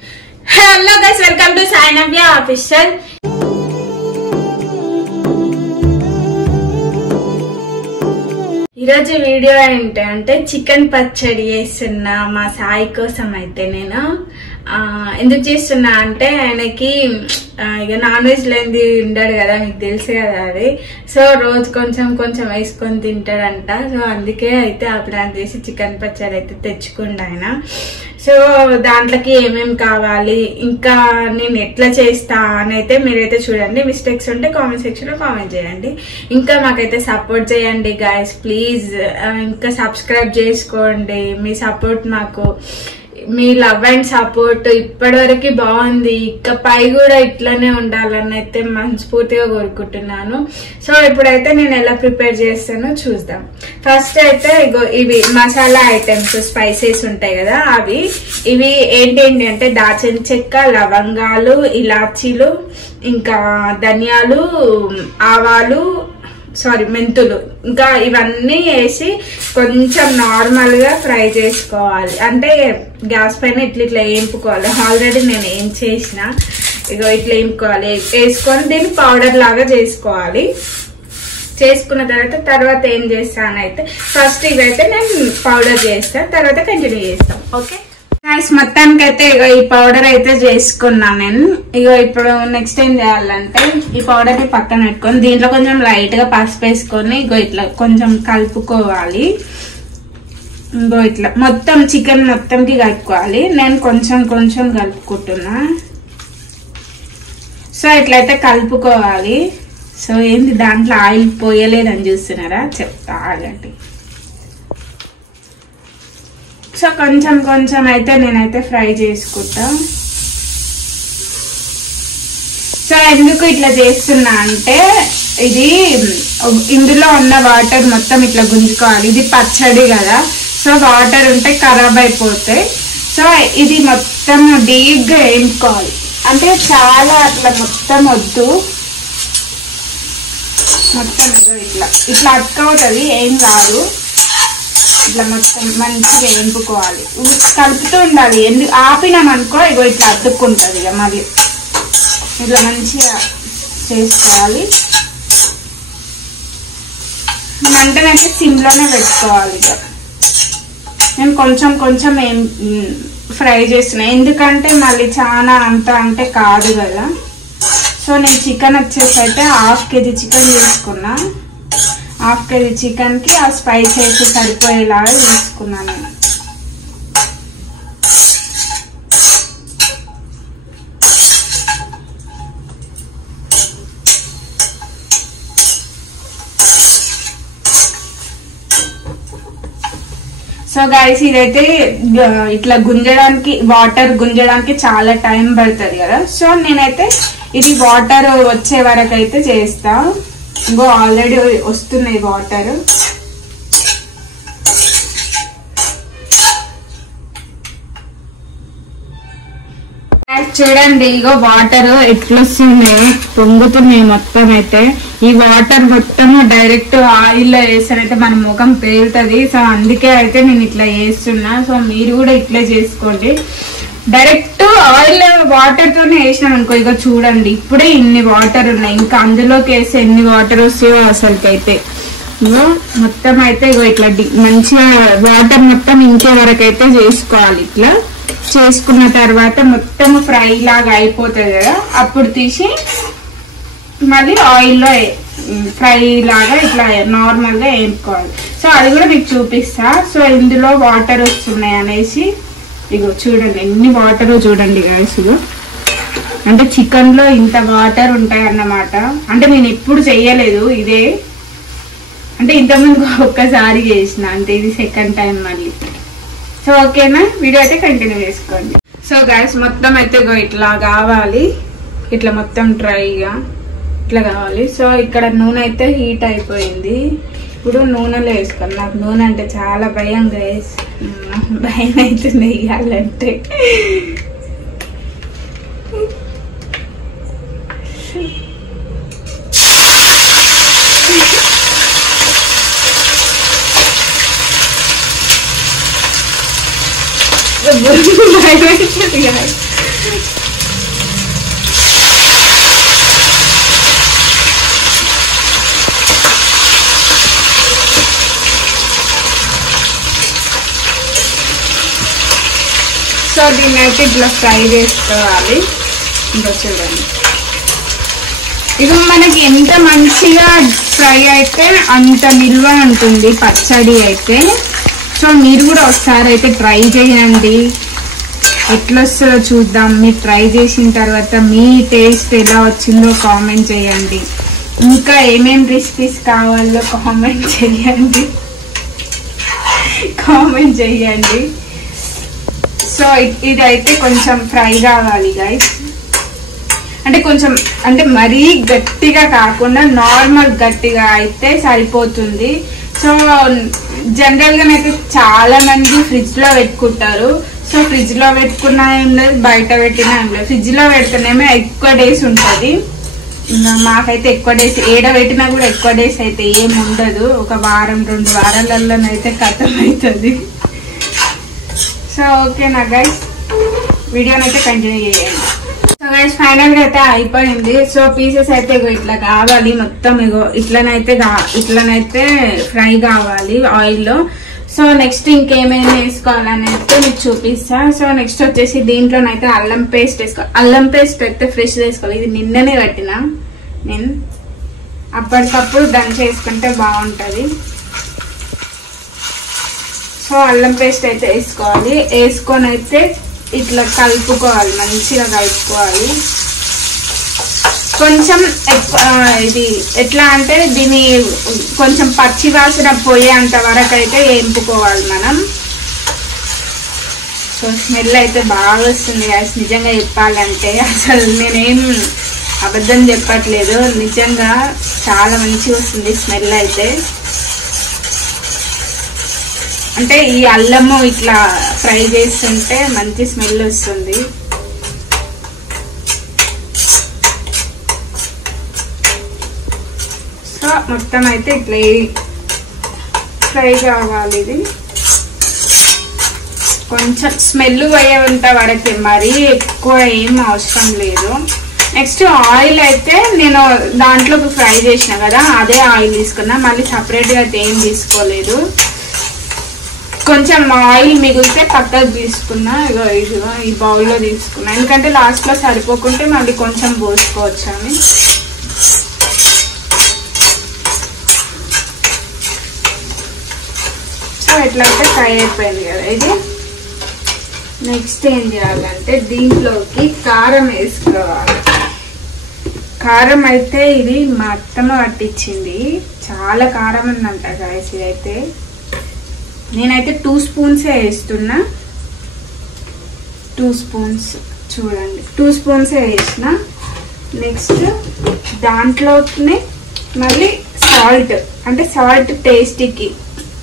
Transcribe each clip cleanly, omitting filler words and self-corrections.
Hello guys, welcome to Sai Navya Official. ఈరోజు video ఏంటంటే chicken పచ్చడి చేస్తున్నా మా సాయి కోసం. అయితే నేను ఎందుకు చేస్తున్నా అంటే ఆయనకి ఇక నాన్ వెజ్ లేనిది ఉండడు కదా, మీకు తెలుసు కదా అది. సో రోజు కొంచెం కొంచెం వేసుకొని తింటాడంట. సో అందుకే అయితే ఆ ప్లాన్ చేసి చికెన్ పచ్చడి అయితే తెచ్చుకుండు ఆయన. సో దాంట్లోకి ఏమేమి కావాలి, ఇంకా నేను ఎట్లా చేస్తా అని అయితే మీరైతే చూడండి. మిస్టేక్స్ ఉంటే కామెంట్ సెక్షన్ లో కామెంట్ చేయండి. ఇంకా మాకైతే సపోర్ట్ చేయండి గాయస్ ప్లీజ్. ఇంకా సబ్స్క్రైబ్ చేసుకోండి. మీ సపోర్ట్ మాకు, మీ లవ్ అండ్ సపోర్ట్ ఇప్పటివరకు బాగుంది. ఇకపై కూడా ఇట్లానే ఉండాలని అయితే మనస్ఫూర్తిగా కోరుకుంటున్నాను. సో ఇప్పుడైతే నేను ఎలా ప్రిపేర్ చేస్తానో చూద్దాం. ఫస్ట్ అయితే ఇవి మసాలా ఐటమ్స్, స్పైసెస్ ఉంటాయి కదా అవి. ఇవి ఏంటి అంటే దాల్చిన చెక్క, లవంగాలు, ఇలాచీలు, ఇంకా ధనియాలు, ఆవాలు, మెంతులు, ఇంకా ఇవన్నీ వేసి కొంచెం నార్మల్ గా ఫ్రై చేసుకోవాలి. అంటే గ్యాస్ పైన ఇట్లా వేయింపుకోవాలి. ఆల్రెడీ నేను ఏం చేసిన ఇట్లా వేయింపుకోవాలి. వేసుకొని దీన్ని పౌడర్ లాగా చేసుకోవాలి. చేసుకున్న తర్వాత ఏం చేస్తానైతే ఫస్ట్ ఇవైతే నేను పౌడర్ చేస్తాను, తర్వాత కంటిన్యూ చేస్తాం. ఓకే గైస్, మొత్తానికి అయితే ఈ పౌడర్ అయితే చేసుకున్నా నేను. ఇప్పుడు నెక్స్ట్ ఏం చేయాలంటే ఈ పౌడర్ ని పక్కన పెట్టుకొని దీంట్లో కొంచెం లైట్ గా పసుపు వేసుకొని ఇట్లా కొంచెం కలుపుకోవాలి. ఇట్లా మొత్తం చికెన్ మొత్తంకి కలుపుకోవాలి. నేను కొంచెం కొంచెం కలుపుకుంటున్నా. సో ఇట్లయితే కలుపుకోవాలి. సో ఏంది దాంట్లో ఆయిల్ పోయలేదని చూస్తున్నారా, చెప్తా ఆగండి. సో కొంచెం కొంచెం అయితే నేనైతే ఫ్రై చేసుకుంటా. సో ఎందుకు ఇట్లా చేస్తున్నా అంటే ఇందులో ఉన్న వాటర్ మొత్తం ఇట్లా గుంజుకోవాలి. ఇది పచ్చడి కదా, సో వాటర్ ఉంటే ఖరాబ్ అయిపోతాయి. సో ఇది మొత్తం డీప్ గా వేయించుకోవాలి. అంటే చాలా అట్లా మొత్తం వద్దు, మొత్తం ఇట్లా అతుకవుతుంది, ఏం కాదు. ఇట్లా మొత్తం మంచిగా వేయింపుకోవాలి. కలుపుతూ ఉండాలి. ఎందుకు ఆపినామనుకో ఇట్లా అతుక్కుంటుంది. ఇక మరి ఇట్లా మంచిగా చేసుకోవాలి. మంటనైతే సిమ్లోనే పెట్టుకోవాలి. ఇక నేను కొంచెం కొంచెం ఫ్రై చేస్తున్నా, ఎందుకంటే మళ్ళీ చాలా అంత అంటే కాదు కదా. సో నేను చికెన్ వచ్చేసి అయితే 1/2 kg చికెన్ తీసుకున్నా. 1/2 kg చికెన్ కి ఆ స్పైసెస్ సరిపోయేలాగా తీసుకున్నాను. సో గైస్ ఇదైతే ఇట్లా గుంజడానికి, వాటర్ గుంజడానికి చాలా టైం పడుతుంది కదా. సో నేనైతే ఇది వాటర్ వచ్చే వరకు అయితే చేస్తా. ఇంకో ఆల్రెడీ వస్తున్నాయి వాటర్. చూడండి ఇగో వాటర్ ఎట్లొస్తున్నాయి, పొంగుతున్నాయి మొత్తం. అయితే ఈ వాటర్ మొత్తం డైరెక్ట్ ఆయిల్ లో వేసానంటే మన ముఖం పేలుతుంది. సో అందుకే అయితే నేను ఇట్లా చేస్తున్నా. సో మీరు కూడా ఇట్లా చేసుకోండి. డైరెక్ట్ ఆయిల్ వాటర్ తోనే వేసినాం అనుకో, ఇక చూడండి ఇప్పుడే ఇన్ని వాటర్ ఉన్నాయి, ఇంకా అందులోకి వేసి ఎన్ని వాటర్ వస్తాయో అసలుకైతే. ఇగో మొత్తం అయితే ఇట్లా మంచిగా వాటర్ మొత్తం ఇంకే వరకు అయితే చేసుకోవాలి. ఇట్లా చేసుకున్న తర్వాత మొత్తం ఫ్రై లాగా అయిపోతుంది కదా, అప్పుడు తీసి మళ్ళీ ఆయిల్లో ఫ్రై లాగా ఇట్లా నార్మల్ గా వేయించుకోవాలి. సో అది కూడా మీకు చూపిస్తా. సో ఇందులో వాటర్ వస్తున్నాయి అనేసి ఇగో చూడండి ఎన్ని వాటర్ చూడండి గాయస్. ఇగో అంటే చికెన్ లో ఇంత వాటర్ ఉంటాయి అన్నమాట. అంటే నేను ఎప్పుడు చెయ్యలేదు ఇదే, అంటే ఇంతకుముందు ఒక్కసారి చేసిన, అంటే ఇది సెకండ్ టైం మళ్ళీ. సో ఓకేనా, వీడియో అయితే కంటిన్యూ చేసుకోండి. సో గాయస్ మొత్తం అయితే ఇట్లా కావాలి, ఇట్లా మొత్తం డ్రైగా ఇట్లా కావాలి. సో ఇక్కడ నూనె అయితే హీట్ అయిపోయింది. ఇప్పుడు నూనెలో వేసుకోవాలి. నాకు నూనె అంటే చాలా భయం గైస్, భయం అవుతుంది వేయాలంటే. భయం అవుతుంది దీన్ని అయితే ఇట్లా ఫ్రై చేసుకోవాలి. ఇంకా చూడండి, ఇక మనకి ఎంత మంచిగా ఫ్రై అయితే అంత నిల్వ ఉంటుంది పచ్చడి అయితే. సో మీరు కూడా ఒకసారి అయితే ట్రై చేయండి, ఎట్లా వస్తుందో చూద్దాం. మీరు ట్రై చేసిన తర్వాత మీ టేస్ట్ ఎలా వచ్చిందో కామెంట్ చేయండి. ఇంకా ఏమేం రెసిపీస్ కావాలో కామెంట్ చేయండి. సో ఇదైతే కొంచెం ఫ్రై కావాలి గైస్, అంటే కొంచెం అంటే మరీ గట్టిగా కాకుండా నార్మల్ గట్టిగా అయితే సరిపోతుంది. సో జనరల్ గానైతే చాలా మంది ఫ్రిడ్జ్ లో పెట్టుకుంటారు. సో ఫ్రిడ్జ్ లో పెట్టుకున్నా ఏం లేదు, బయట పెట్టినా ఏం లేదు. ఫ్రిడ్జ్ లో పెడితేనేమో ఎక్కువ డేస్ ఉంటుంది. ఇంకా మాకైతే ఎక్కువ డేస్ పెట్టినా కూడా ఎక్కువ డేస్ అయితే ఏం ఉండదు. ఒక వారం 2 వారాలలోనైతే ఖతం అవుతుంది. సో ఓకేనా గైస్, వీడియోనైతే కంటిన్యూ చేయండి. సో గైస్ ఫైనల్ గా అయితే అయిపోయింది. సో పీసెస్ అయితే ఇట్లా కావాలి మొత్తం, ఇట్లనైతే ఫ్రై కావాలి ఆయిల్ లో. సో నెక్స్ట్ ఇంకేమైనా వేసుకోవాలని అయితే మీకు చూపిస్తా. సో నెక్స్ట్ వచ్చేసి దీంట్లోనైతే అల్లం పేస్ట్ వేసుకోవాలి. అల్లం పేస్ట్ అయితే ఫ్రెష్ వేసుకోవాలి. ఇది నిన్ననే పెట్టినా నేను, అప్పటికప్పుడు దంచి వేసుకుంటే బాగుంటది. సో అల్లం పేస్ట్ అయితే వేసుకోవాలి. వేసుకొని అయితే ఇట్లా కలుపుకోవాలి, మంచిగా కలుపుకోవాలి. కొంచెం ఇది ఎట్లా అంటే దీన్ని కొంచెం పచ్చి వాసన పోయేంత వరకు అయితే వేయింపుకోవాలి మనం. సో స్మెల్ అయితే బాగా వస్తుంది గాయ్స్, నిజంగా చెప్పాలంటే. అసలు నేనేం అబద్ధం చెప్పట్లేదు, నిజంగా చాలా మంచిగా వస్తుంది స్మెల్ అయితే. అంటే ఈ అల్లము ఇట్లా ఫ్రై చేస్తుంటే మంచి స్మెల్ వస్తుంది. సో మొత్తం అయితే ఇట్లా ఫ్రై కావాలి. ఇది కొంచెం స్మెల్ పోయేంత వరకే, మరీ ఎక్కువ ఏం అవసరం లేదు. నెక్స్ట్ ఆయిల్ అయితే నేను దాంట్లోకి ఫ్రై చేసిన కదా, అదే ఆయిల్ తీసుకున్నా, మళ్ళీ సపరేట్గా అయితే ఏం తీసుకోలేదు. కొంచెం ఆయిల్ మిగిలితే పక్కకు తీసుకున్నా, ఇదిగో ఈ బౌల్లో తీసుకున్నా. ఎందుకంటే లాస్ట్లో సరిపోకుంటే మళ్ళీ కొంచెం పోసుకోవచ్చు అని. సో ఎట్లయితే ఫ్రై అయిపోయింది కదా ఇది. నెక్స్ట్ ఏం చేయాలంటే దీంట్లోకి కారం వేసుకోవాలి. కారం అయితే ఇది మా అత్తమ్మ పట్టించింది, చాలా కారం ఉందంట గాయస్. ఇదైతే నేనైతే 2 స్పూన్సే వేస్తున్నా. 2 స్పూన్స్ చూడండి, 2 స్పూన్సే వేసిన. నెక్స్ట్ దాంట్లోనే మళ్ళీ సాల్ట్, అంటే సాల్ట్ టేస్ట్కి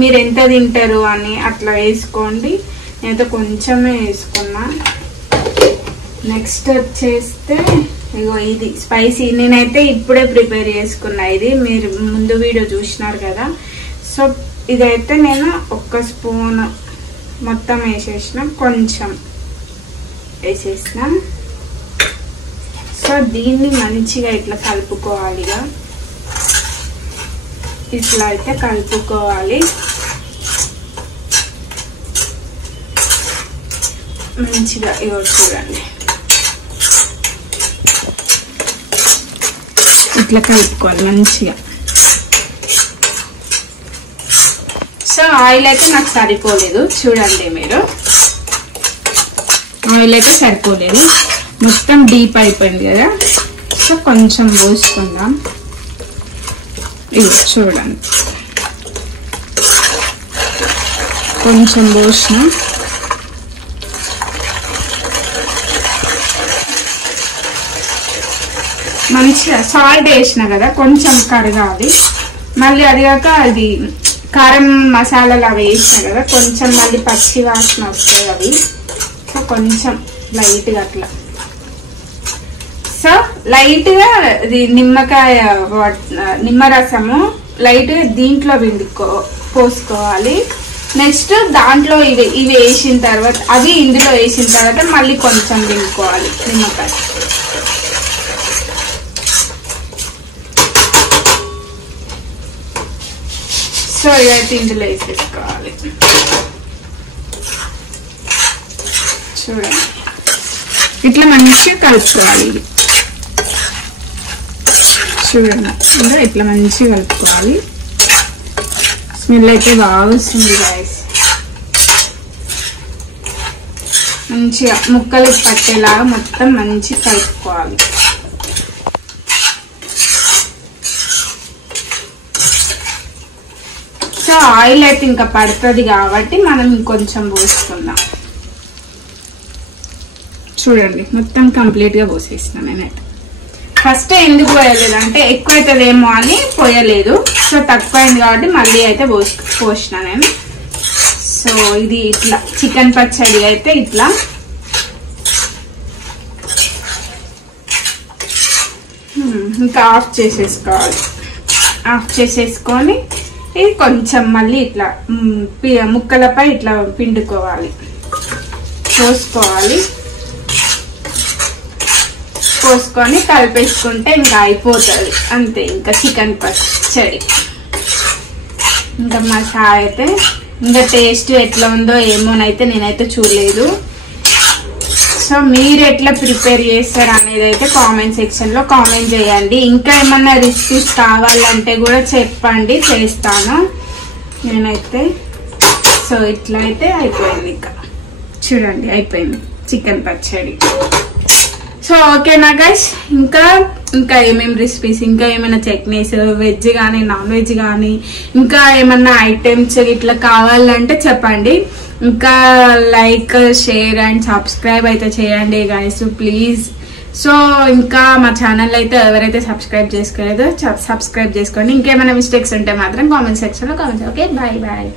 మీరు ఎంత తింటారు అని అట్లా వేసుకోండి. నేనైతే కొంచెమే వేసుకున్నా. నెక్స్ట్ వచ్చేస్తే ఇగో ఇది స్పైసీ, నేనైతే ఇప్పుడే ప్రిపేర్ చేసుకున్నా. ఇది మీరు ముందు వీడియో చూసినారు కదా. సో ఇదైతే నేను 1 స్పూన్ మొత్తం వేసేసిన, కొంచెం వేసేసిన. సో దీన్ని మంచిగా ఇట్లా కలుపుకోవాలిగా, ఇట్లా అయితే కలుపుకోవాలి మంచిగా. ఇగో చూడండి, ఇట్లా కలుపుకోవాలి మంచిగా. సో ఆయిల్ అయితే నాకు సరిపోలేదు, చూడండి మీరు, ఆయిల్ అయితే సరిపోలేదు, మొత్తం డీప్ అయిపోయింది కదా. సో కొంచెం పోసుకుందాం. ఇది చూడండి, కొంచెం పోసిన. మంచిగా సాల్ట్ వేసిన కదా, కొంచెం కడగాలి. మళ్ళీ అది కాక అది కారం మసాలాలు అవి వేసిన కదా, కొంచెం మళ్ళీ పచ్చి వాసన వస్తాయి అవి. సో కొంచెం లైట్గా అట్లా. సో లైట్గా ఇది నిమ్మరసము లైట్గా దీంట్లో పోసుకోవాలి. నెక్స్ట్ దాంట్లో ఇవి వేసిన తర్వాత, అవి ఇందులో వేసిన తర్వాత మళ్ళీ కొంచెం పిండుకోవాలి నిమ్మకాయ. సో ఇదైతే ఇందులో వేసేసుకోవాలి. చూడండి ఇట్లా మంచిగా కలుపుకోవాలి. చూడండి ఇంకా ఇట్లా మంచిగా కలుపుకోవాలి. స్మెల్ అయితే బాగా వస్తుంది గైస్. మంచిగా ముక్కలకి పట్టేలాగా మొత్తం మంచిగా కలుపుకోవాలి. సో ఆయిల్ అయితే ఇంకా పడుతుంది కాబట్టి మనం ఇంకొంచెం పోసుకుందాం. చూడండి మొత్తం కంప్లీట్గా పోసేస్తాను నేనైతే. ఫస్ట్ ఎందుకు పోయలేదంటే ఎక్కువ అవుతుందేమో అని పోయలేదు. సో తక్కువ అయింది కాబట్టి మళ్ళీ అయితే పోసిన నేను. సో ఇది ఇట్లా చికెన్ పచ్చడి అయితే ఇట్లా ఇంకా ఆఫ్ చేసేసుకోవాలి. ఆఫ్ చేసేసుకొని ఇది కొంచెం మళ్ళీ ఇట్లా ముక్కలపై ఇట్లా పిండుకోవాలి, పోసుకొని కలిపేసుకుంటే ఇంకా అయిపోతుంది అంతే. ఇంకా చికెన్ పచ్చడి. ఇంకా మా సాయి అయితే ఇంకా టేస్ట్ ఎట్లా ఉందో ఏమోనైతే నేనైతే చూడలేదు. సో మీరు ఎట్లా ప్రిపేర్ చేస్తారు అనేది అయితే కామెంట్ సెక్షన్ లో కామెంట్ చేయండి. ఇంకా ఏమన్నా రెసిపీస్ కావాలంటే కూడా చెప్పండి, చేస్తాను నేనైతే. సో ఇట్లా అయితే అయిపోయింది. ఇంకా చూడండి అయిపోయింది చికెన్ పచ్చడి. సో ఓకేనా గైస్, ఇంకా ఏమేమి రెసిపీస్, ఇంకా ఏమైనా చట్నీస్ వెజ్ కానీ నాన్ వెజ్ కానీ ఇంకా ఏమన్నా ఐటమ్స్ ఇట్లా కావాలంటే చెప్పండి. ఇంకా లైక్ షేర్ అండ్ సబ్స్క్రైబ్ అయితే చేయండి గైస్ ప్లీజ్. సో ఇంకా మా ఛానల్ అయితే ఎవరైతే సబ్స్క్రైబ్ చేసుకోలేదో సబ్స్క్రైబ్ చేసుకోండి. ఇంకేమైనా మిస్టేక్స్ ఉంటే మాత్రం కామెంట్ సెక్షన్ లో కామెంట్. Okay bye bye.